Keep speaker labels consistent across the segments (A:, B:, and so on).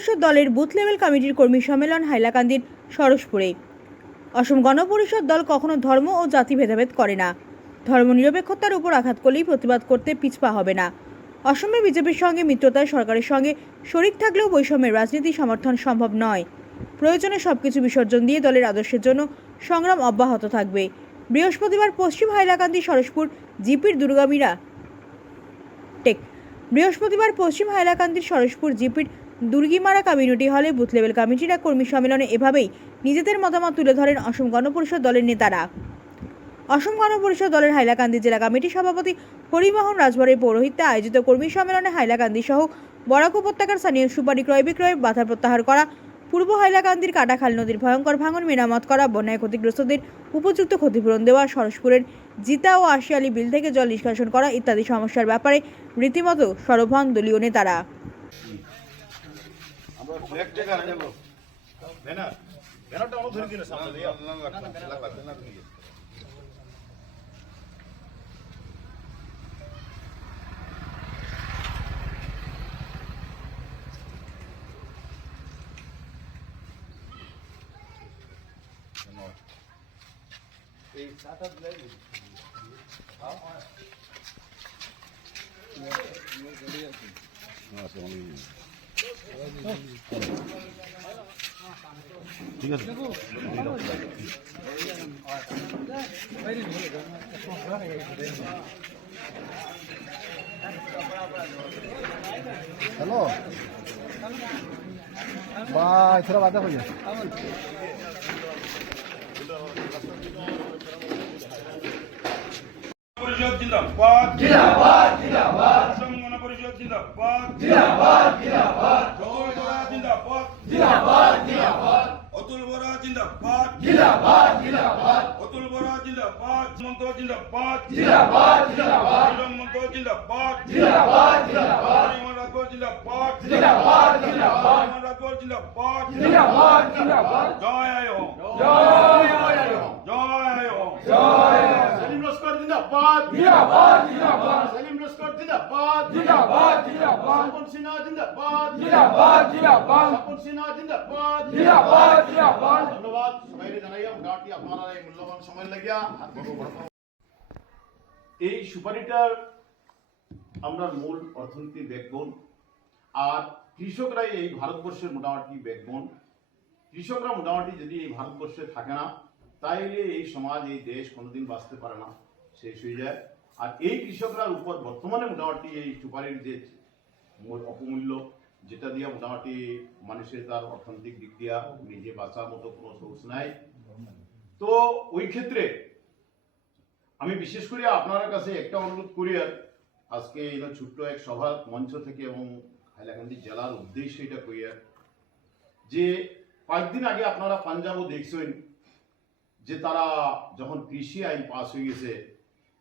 A: গণপরিষদ দলের booth level কমিটির কর্মী সম্মেলন হাইলাকান্দির সরসপুরে অসম গণপরিষদ দল কখনো ধর্ম ও জাতি ভেদাভেদ করে না। ধর্মনিরপেক্ষতার উপর আঘাত করলেই প্রতিবাদ করতে পিছপা হবে না। অসমে বিজেপির সঙ্গে মিত্রতায় সরকারের সঙ্গে শরিক থাকলেও বৈষম্যের রাজনীতি সমর্থন সম্ভব নয়। প্রয়োজনে সবকিছু বিসর্জন দিয়ে দলের আদর্শের জন্য সংগ্রাম অব্যাহত থাকবে। বৃহস্পতিবার পশ্চিম হাইলাকান্দি সরসপুর জিপির দুর্গামীরা টেক। বৃহস্পতিবার পশ্চিম হাইলাকান্দির সরসপুর জিপির দুর্গিমারা কমিউনিটি হলে বুথ লেভেল কমিটির কর্মী সম্মেলনে এভাবেই নিজেদের মতামত তুলে ধরেন অসম গণপরিষদ দলের নেতারা। অসম গণপরিষদ দলের হাইলাকান্দি জেলা কমিটির সভাপতি হরিমোহন রাজভরের পৌরোহিত্যে আয়োজিত কর্মী সম্মেলনে হাইলাকান্দি সহ বরাক উপত্যকার স্থানীয় সুপারি ক্রয় বিক্রয়ে, বাধা প্রত্যাহার করা, পূর্ব হাইলাকান্দির কাটাখাল নদীর ভয়ঙ্কর ভাঙন, মেরামত করা, বন্যায় ক্ষতিগ্রস্তদের উপযুক্ত ক্ষতিপূরণ দেওয়া, সরসপুরের জিতা ও আশিয়ালি বিল থেকে জল নিষ্কাশন করা ইত্যাদি সমস্যার ব্যাপারে রীতিমতো সরব দলীয় নেতারা।
B: ব্যানার ব্যানারটা আমরা ধরে দিন সামনে দিয়ে। ঠিক আছে
C: হ্যালো বাই থোড়া বাধা হয়ে যায়
B: পরিষদ জিন্দাবাদ জিন্দাবাদ জিন্দাবাদ সংগঠন পরিষদ জিন্দাবাদ। জিন্দাবাদ জিন্দাবাদ। জয় বরা জিন্দাবাদ। জিন্দাবাদ জিন্দাবাদ। অতুল বরা জিন্দাবাদ। জিন্দাবাদ জিন্দাবাদ। অতুল বরা জিন্দাবাদ। মন্ত জিন্দাবাদ। জিন্দাবাদ জিন্দাবাদ। মন্ত জিন্দাবাদ। জিন্দাবাদ জিন্দাবাদ। রাঘব জিন্দাবাদ। জিন্দাবাদ জিন্দাবাদ। রাঘব জিন্দাবাদ। জিন্দাবাদ জিন্দাবাদ। জয় আয় জয় আয় জয় আয় হোম। সেলিম লস্কর জিন্দাবাদ। জিন্দাবাদ জিন্দাবাদ। ধন্যবাদ। আপনারা এই মূল্যবান সময় লাগিয়া আর বড় বড় এই সুপারিটার আমরা মূল অর্থনীতির ব্যাকবোন আর কৃষকরাই এই ভারতবর্ষের মোটামুটি ব্যাকবোন কৃষকরা মোটামুটি যদি এই ভারতবর্ষে থাকে না তাইলে এই সমাজ এই দেশ কোনোদিন বাঁচতে পারে না। শেষ হয়ে যায়। আর এই কৃষকরা উপর বর্তমানে মোটামুটি এই সুপারির যে অপমূল্য, যেটা দিয়ে মোটামুটি মানুষের তার অর্থনৈতিক দিক দিয়া নিজে বাঁচার মতো কোনো সোর্স নাই। তো ওই ক্ষেত্রে আমি বিশেষ করে আপনার কাছে একটা অনুরোধ করি আর আজকে এই ছোট্ট এক সভা মঞ্চ থেকে এবং হাইলাকান্দি জেলার উদ্দেশ্যে এটা করি আর যে কয়েকদিন আগে আপনারা পাঞ্জাবও দেখছেন যে তারা যখন কৃষি আইন পাস হয়ে গেছে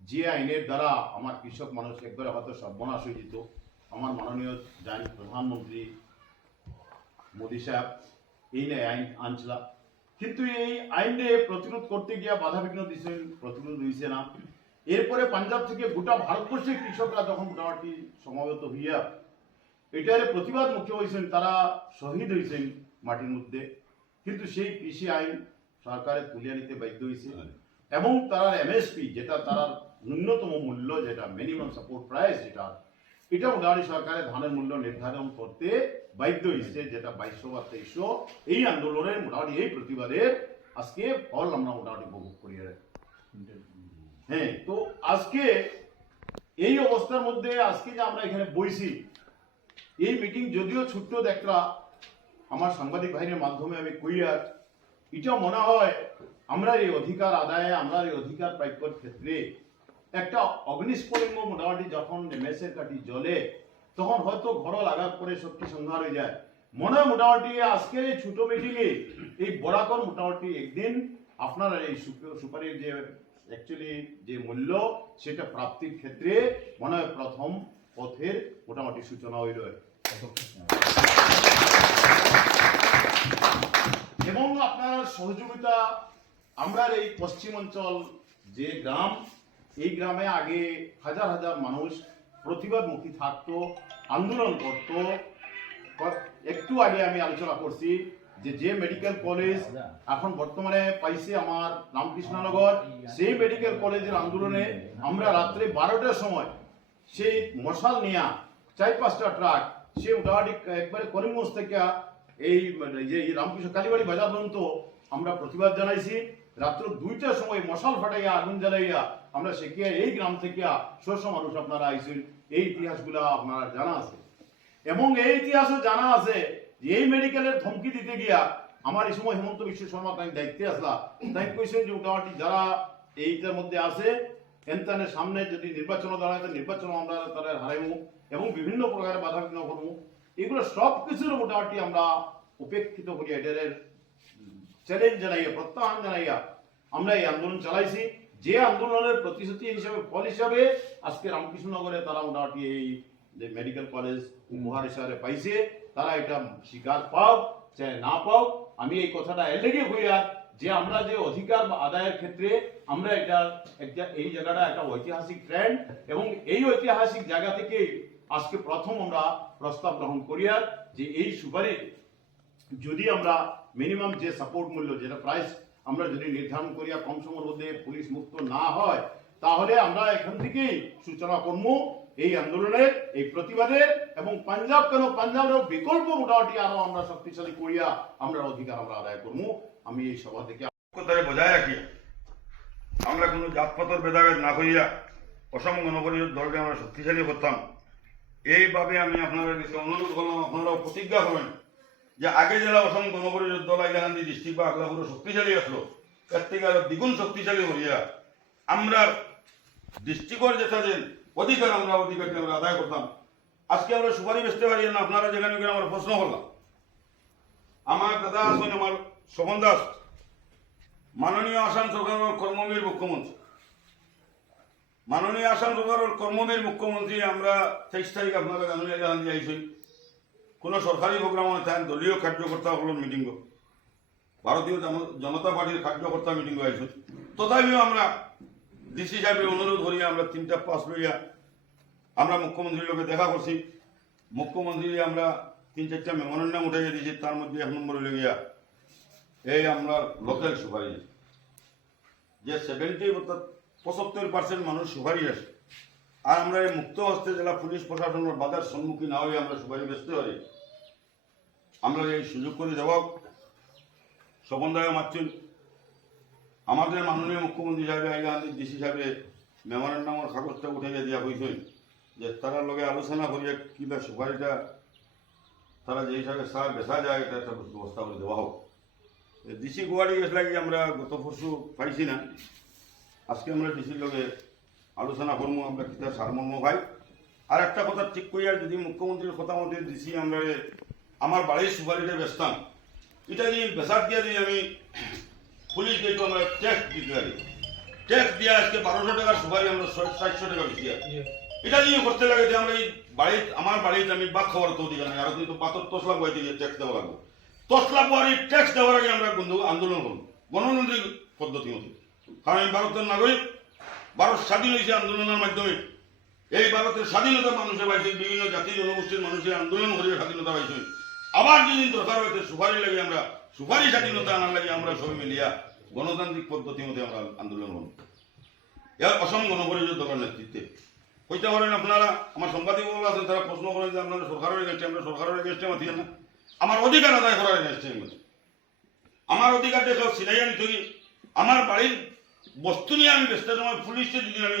B: যে আইনের দ্বারা আমার কৃষক মানুষ একবারে হয়তো সর্বনাশ হয়ে যেত। আমার মাননীয় জানি প্রধানমন্ত্রী মোদী সাহেব এই নিয়ে আইন আনছিল। কিন্তু এই আইনে প্রতিরোধ করতে গিয়া বাধা বিঘ্ন দিয়েছেন প্রতিরোধ হয়েছে না। এরপরে পাঞ্জাব থেকে গোটা ভারতবর্ষের কৃষকরা যখন মোটামুটি সমাবেত হইয়া এটার প্রতিবাদ মুখ্য হয়েছেন তারা শহীদ হয়েছেন মাটির মধ্যে। কিন্তু সেই কৃষি আইন সরকারে তুলিয়ে নিতে বাধ্য হয়েছে এবং তার এমএসপি যেটা তার ন্যূনতম মূল্য যেটা মিনিমাম সাপোর্ট প্রাইস যেটা এটা মোটামুটি সরকারের ধানের মূল্য নির্ধারণ করতে বাধ্য হয়েছে, যেটা বাইশশো বা তেইশশো। এই আন্দোলনের মোটামুটি, এই প্রতিবাদের আজকে ফল আমরা মোটামুটি উপভোগ করি। হ্যাঁ তো আজকে এই অবস্থার মধ্যে আজকে যে আমরা এখানে বইছি, এই মিটিং যদিও ছোট্ট একটা, আমার সাংবাদিক ভাইয়ের মাধ্যমে আমি কইয়ার এটা মনে হয় আমরা এই অধিকার আদায়ে, আমরা এই অধিকার প্রাপ্যর ক্ষেত্রে একটা অগ্নিস্ফুলিঙ্গ মোটামুটি যখন মেসের কাঠি জ্বলে তখন হয়তো ঘর লাগার পরে শক্তি সংহার হয়ে যায়। মনে মোটামুটি আজকের এই ছোট মিটিংয়ে এই বরাকর মোটামুটি একদিন আপনারা এই সুপ- সুপারির যে অ্যাকচুয়ালি যে মূল্য, সেটা প্রাপ্তির ক্ষেত্রে মনে হয় প্রথম পথের মোটামুটি সূচনা হইল। এবং আপনার সহযোগিতা আমরা এই পশ্চিম অঞ্চল যে গ্রাম এই গ্রামে আগে হাজার হাজার মানুষ প্রতিবাদমুখী থাকতো, আন্দোলন করতো। একটু আগে আমি আলোচনা করছি যে যে মেডিকেল কলেজ এখন বর্তমানে পাইছে আমার রামকৃষ্ণনগর, সেই মেডিকেল কলেজের আন্দোলনে আমরা রাত্রে বারোটার সময় সেই মশাল নিয়ে চার পাঁচটা ট্রাক সে মোটামুটি একবারে করিমগঞ্জ থেকে এই যে রামকৃষ্ণ কালীবাড়ি বাজার পর্যন্ত আমরা প্রতিবাদ জানাইছি। রাত্র দুইটার সময় মশাল ফাটাইয়া আগুন জ্বালাইয়া আমরা সেকিয়া এই গ্রাম থেকে শস্য মানুষ আপনারা আইছেন। এই ইতিহাসগুলা আপনারা জানা আছে। এবং এই ইতিহাসও জানা আছে যে এই মেডিকেলের ধমকি দিতে গিয়া আমার এই সময় হেমন্ত বিশ্ব শর্মা তাই দায়িত্বে আসলা। তাই কইছেন যে মোটামুটি যারা এইটার মধ্যে আছে এনতানের সামনে যদি নির্বাচন দাঁড়ায় নির্বাচন আমরা তারা হারাইমু এবং বিভিন্ন প্রকারের বাধা বিঘ্ন করব এগুলো সব কিছুর মোটামুটি আমরা উপেক্ষিত করি এটার চ্যালেঞ্জ জানাইয়া, প্রত্যাহ্বান জানাইয়া আমরা এই আন্দোলন চালাইছি। যে আন্দোলনের প্রতিশ্রুতি হিসাবে, ফল হিসাবে আজকে রামকৃষ্ণনগরে তারা মোটামুটি এই যে মেডিকেল কলেজ উপহার হিসাবে পাইছে, তারা এটা স্বীকার পাও চাই না পাও। আমি এই কথাটা এলেগে হইয়া যে আমরা যে অধিকার বা আদায়ের ক্ষেত্রে আমরা এটা একটা, এই জায়গাটা একটা ঐতিহাসিক ট্রেন্ড এবং এই ঐতিহাসিক জায়গা থেকে আজকে প্রথম আমরা প্রস্তাব গ্রহণ করিয়ার যে এই সুপারিশ যদি আমরা মিনিমাম যে সাপোর্ট মূল্য, যেটা প্রাইস আমরা যদি নির্ধারণ করিয়া কম সময়ের মধ্যে পুলিশ মুক্ত না হয়, তাহলে আমরা এখান থেকেই সূচনা করব এই আন্দোলনের এই প্রতিবাদের এবং পাঞ্জাব কেন? পাঞ্জাবের বিকল্প মোটামুটি আরও আমরা শক্তিশালী করিয়া আমরা অধিকার আমরা আদায় করব। আমি এই সভা থেকে
D: বজায় রাখি আমরা কোনো জাতপাতর ভেদাভেদ না করিয়া অসম গণপরিষদ দলকে আমরা শক্তিশালী করতাম। এইভাবে আমি আপনাদের কাছে অনুরোধ করলাম, আপনারাও প্রতিজ্ঞা করেন। যে আগে জেলা অসম গণপরিষদ দল আইলাকান্দি ডিস্ট্রিক্ট বা আগলাপুর শক্তিশালী আসলো এর থেকে আরও দ্বিগুণ শক্তিশালী করিয়া আমরা ডিস্ট্রিক্টর যেটা যে অধিকার আমরা অধিকারটি আমরা আদায় করতাম, আজকে আমরা সুপারি বেচতে পারি না, আপনারা যেখানে ওখানে আমরা প্রশ্ন করলাম। আমার দাদা আছেন, আমার শোভন দাস, মাননীয় আসাম সরকারের কর্মবীর মুখ্যমন্ত্রী। মাননীয় আসাম সরকারের কর্মবীর মুখ্যমন্ত্রী আমরা তেইশ তারিখ আপনারা গান্ধী আইছি কোনো সরকারি প্রোগ্রাম থাকেন দলীয় কার্যকর্তা হল মিটিং ভারতীয় জন- জনতা পার্টির কার্যকর্তা মিটিং আইছি তথাপিও আমরা ডিসি সাহেবের অনুরোধ করি, আমরা তিনটা পাস লইয়া আমরা মুখ্যমন্ত্রীর লোকে দেখা করছি। মুখ্যমন্ত্রী আমরা তিন চারটা মেমোরেন্ডাম উঠে দিয়েছি, তার মধ্যে এক নম্বরে লেগিয়া এই আমরা লোকাল সুপারি যে সেভেন্টি অর্থাৎ পঁচাত্তর পার্সেন্ট মানুষ সুপারি আছে। আর আমরা এই মুক্ত হস্তে জেলা পুলিশ প্রশাসনের বাধার সম্মুখীন না হয়ে আমরা সুপারি ব্যস্ত পারি আমরা এই সুযোগ করে দেওয়া শোভনদায় মারছেন। আমাদের মাননীয় মুখ্যমন্ত্রী সাহেব গান্ধী, ডিসি সাহেবে মেমোরেন্ডামের কাগজটা উঠে দেওয়া হয়েছেন যে তারার লগে আলোচনা করিয়া কিবা সুপারিটা তারা যে হিসাবে সার বেচা যায়, এটা একটা ব্যবস্থা করে দেওয়া হোক। ডিসি গুয়াহাটি গেছিলাম আমরা গত পরশু পাইছি না। আজকে আমরা ডিসির লগে আলোচনা করব আমরা কিতা সারমর্ম ভাই। আর একটা কথা ঠিক করিয়া যদি মুখ্যমন্ত্রীর কথা মতে ডিসি আমরা আমার বাড়ির সুপারিটা বেচতাম। এটা যদি বেচার দিয়া যদি আমি পুলিশ যেহেতু আমরা ট্যাক্স দিতে পারি। ট্যাক্স দিয়ে আজকে বারোশো টাকার সুপারি আমরা ষাটশো টাকা বেশি এটা যদি করতে লাগে যে আমরা এই বাড়ির আমার বাড়িতে আমি বাদ খাওয়ার তো অধিকার নেই। আরও কিন্তু বাতর তসলা বইতে গিয়ে ট্যাক্স দেওয়া লাগবে। তসলা পরে ট্যাক্স দেওয়ার আগে আমরা বন্ধু আন্দোলন করব। গণতান্ত্রিক পদ্ধতি মতো। কারণ আমি ভারতের নাগরিক ভারত স্বাধীন হয়েছে আন্দোলনের মাধ্যমে। এই ভারতের স্বাধীনতা মানুষে পাইছেন বিভিন্ন জাতি জনগোষ্ঠীর মানুষের আন্দোলন করে স্বাধীনতা পাইছেন আবার যদি দরকার হইতে সুপারি লাগে আমরা, সুপারি স্বাধীনতা আনার লাগে আমরা সবাই মিলিয়া গণতান্ত্রিক পদ্ধতি মধ্যে আমরা আন্দোলন করব। এর অসম গণপরিষদ দলের নেতৃত্বে। কইতে পারেন আপনারা, আমার সাংবাদিক আছেন তারা প্রশ্ন করেন যে আপনারা সরকারের গেছে আমরা সরকারের গেছে মাতিয়ে না। আমার অধিকার আদায় করার গেছে আমার অধিকার দেখো সিনাই আমি ধরি আমার বাড়ির বস্তু নিয়ে আমি ব্যস্ত সময় পুলিশকে যদি আমি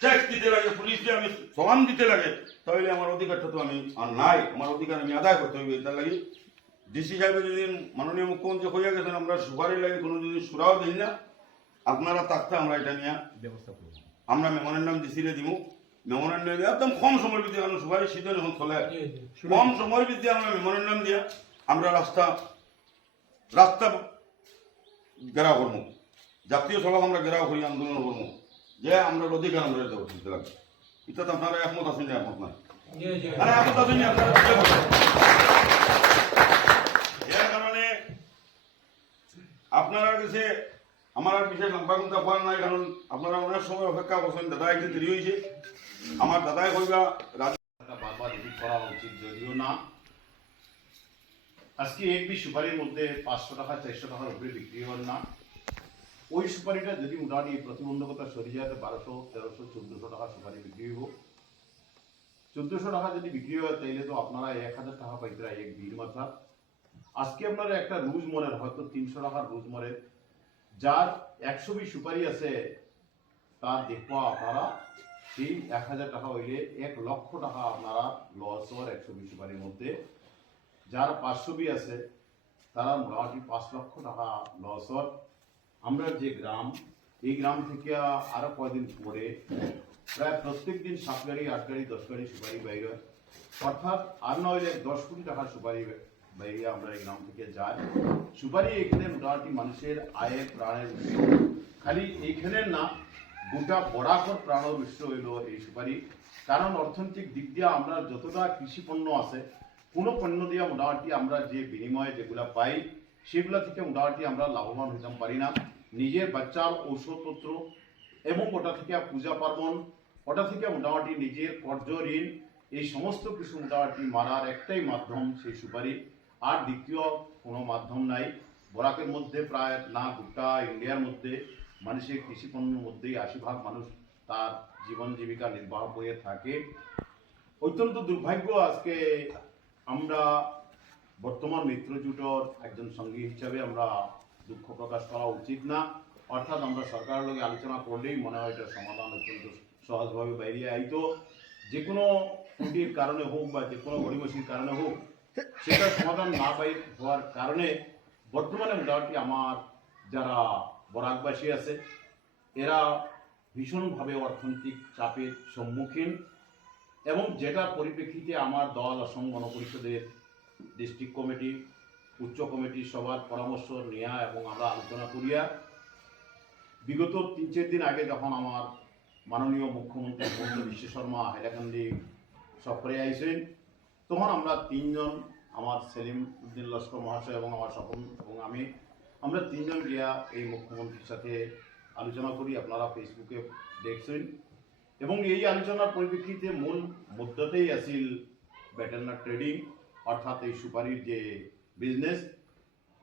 D: ট্যাক্স দিতে লাগে পুলিশকে আমি সমান দিতে লাগে। তাহলে আমার অধিকারটা তো আমি আর নাই আমার অধিকার আমি আদায় করতে হবে তার লাগে ডিসি সাহেবের যদি মাননীয় মুখ্যমন্ত্রী হয়ে গেছেন আমরা সুপারি লাগে কোনো যদি সুরাও দিই না আপনারা থাকতে আমরা এটা নিয়ে আমরা মেমোরেন্ডাম ডিসিরে দিব মেমোরেন্ডাম একদম কম সময়ের ভিত্তি কারণ সুপারি শীতল এখন চলে কম সময়ের ভিত্তি আমরা মেমোরেন্ডাম দিয়া আমরা রাস্তা রাস্তা ঘেরাও করব। জাতীয় সড়ক আমরা ঘেরাও করি আন্দোলন করব। যে আমরা অধিকার আমরা দেবো দিতে লাগবে এটা তো আপনারা একমত আছেন না একমত নাই আরে একমত আছেন না আপনারা বুঝতে পারছেন। এর কারণে আপনারা কাছে আমার আর বিশেষ লম্বাগুন্তা পাওয়ার নাই কারণ আপনারা অনেক সময় অপেক্ষা করছেন দাদা একদিন দেরি হয়েছে। আমার দাদাই কইবা
B: রিপিট করা উচিত যদিও না। আজকে এক বি সুপারির মধ্যে পাঁচশো টাকা চারশো টাকার উপরে বিক্রি হন না। ওই সুপারিটা যদি মোটামুটি এই প্রতিবন্ধকতা সরে যায় বারোশো, তেরোশো, চোদ্দোশো টাকা সুপারি বিক্রি হইব। চোদ্দোশো টাকা যদি বিক্রি হয়, তাইলে তো আপনারা এক হাজার টাকা পাইতরা এক বিল মাত্রা আজকে আপনারা একটা রুজ মনের হয়তো তিনশো টাকার রুজ মনের যার একশো বিশ সুপারি আছে, তার দেখব আপনারা, সেই এক হাজার টাকা হইলে এক লক্ষ টাকা আপনারা লস হওয়ার একশো বিশ সুপারির মধ্যে। যার পাঁচশো বি আছে, তারা মোটামুটি পাঁচ লক্ষ টাকা লস হওয়ার আমরা যে গ্রাম, এই গ্রাম থেকে আরও কয়দিন পরে প্রায় প্রত্যেক দিন সাত গাড়ি আট গাড়ি দশ গাড়ি সুপারি বাইর অর্থাৎ আর না হইলে দশ কোটি টাকার সুপারি বাইরে আমরা এই গ্রাম থেকে যাই। সুপারি এখানে মোটামুটি মানুষের আয়ের প্রাণের উৎস। খালি এইখানের না, গোটা বরাকর প্রাণের উৎস হইল এই সুপারি। কারণ অর্থনৈতিক দিক দিয়ে আমরা যতটা কৃষি পণ্য আছে, কোনো পণ্য দিয়ে মোটামুটি আমরা যে বিনিময়ে যেগুলা পাই, সেগুলা থেকে মোটামুটি আমরা লাভবান হইতে পারি না। নিজের বাচ্চার ঔষধপত্র এবং ওটা থেকে পূজা পার্বণ, ওটা থেকে মোটামুটি নিজের কর্জ ঋণ, এই সমস্ত কিছু মোটামুটি মারার একটাই মাধ্যম সেই সুপারি। আর দ্বিতীয় কোনো মাধ্যম নাই। বরাকের মধ্যে প্রায় না, গোটা ইন্ডিয়ার মধ্যে মানুষের কৃষি পণ্যের মধ্যেই আশি ভাগ মানুষ তার জীবন জীবিকা নির্বাহ করে থাকে। অত্যন্ত দুর্ভাগ্য আজকে আমরা বর্তমান মিত্রজোটর একজন সঙ্গী হিসাবে আমরা দুঃখ প্রকাশ করা উচিত না। অর্থাৎ আমরা সরকারের লগে আলোচনা করলেই মনে হয় এটার সমাধান অত্যন্ত সহজভাবে বাইরে আইতো। যে কোনো ত্রুটির কারণে হোক বা যে কোনো গরিবসির কারণে হোক সেটার সমাধান না পাই হওয়ার কারণে বর্তমানে মোটামুটি আমার যারা বরাকবাসী আছে, এরা ভীষণভাবে অর্থনৈতিক চাপের সম্মুখীন এবং যেটা পরিপ্রেক্ষিতে আমার দল অসম গণপরিষদের ডিস্ট্রিক্ট কমিটি উচ্চ কমিটির সবার পরামর্শ নেওয়া এবং আমরা আলোচনা করিয়া বিগত তিন চার দিন আগে যখন আমার মাননীয় মুখ্যমন্ত্রী হিমন্ত বিশ্ব শর্মা হাইলাকান্দি সফরে আইসেন, তখন আমরা তিনজন আমার সেলিম উদ্দিন লস্কর মহাশয় এবং আমার স্বপন এবং আমি, আমরা তিনজন গিয়া এই মুখ্যমন্ত্রীর সাথে আলোচনা করি, আপনারা ফেসবুকে দেখছেন। এবং এই আলোচনার পরিপ্রেক্ষিতে মূল মুদ্রাতেই আছিল ব্যাটারনা ট্রেডিং, অর্থাৎ এই সুপারির যে বিজনেস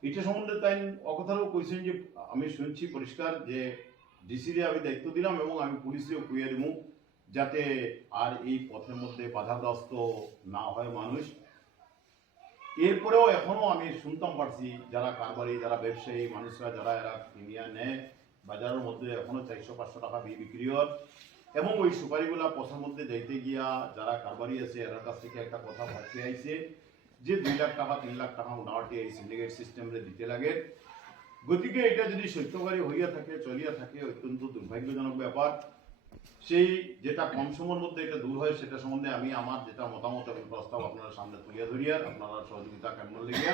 B: এটা সম্বন্ধে তাই অকথারও কইছেন যে আমি শুনছি পরিষ্কার যে ডিসিরে আমি দায়িত্ব দিলাম এবং আমি পুলিশেও কুইয়ে দিব যাতে আর এই পথের মধ্যে বাধাগ্রস্ত না হয় মানুষ। এরপরেও এখনও আমি শুনতাম পারছি যারা কারবারি, যারা ব্যবসায়ী, মানুষরা যারা এরা কিনিয়া নেয়, বাজারের মধ্যে এখনও চারশো, পাঁচশো টাকা বি বিক্রি হয়। এবং ওই সুপারিগুলা পথের মধ্যে যাইতে গিয়া যারা কারবারি আছে এর কাছ থেকে একটা কথা ভাবতে আইছে। যে দুই লাখ টাকা, তিন লাখ টাকা মোটামুটি এই সিন্ডিকেট সিস্টেমে দিতে লাগে। গতিকে এটা যদি সত্যকারী হইয়া থাকে, চলিয়া থাকে, অত্যন্ত দুর্ভাগ্যজনক ব্যাপার। সেই যেটা কম সময়ের মধ্যে এটা দূর হয়, সেটা সম্বন্ধে আমি আমার যেটা মতামত এবং প্রস্তাব আপনার সামনে তুলিয়া ধরিয়া, আপনারা সহযোগিতা কেমন লেগিয়া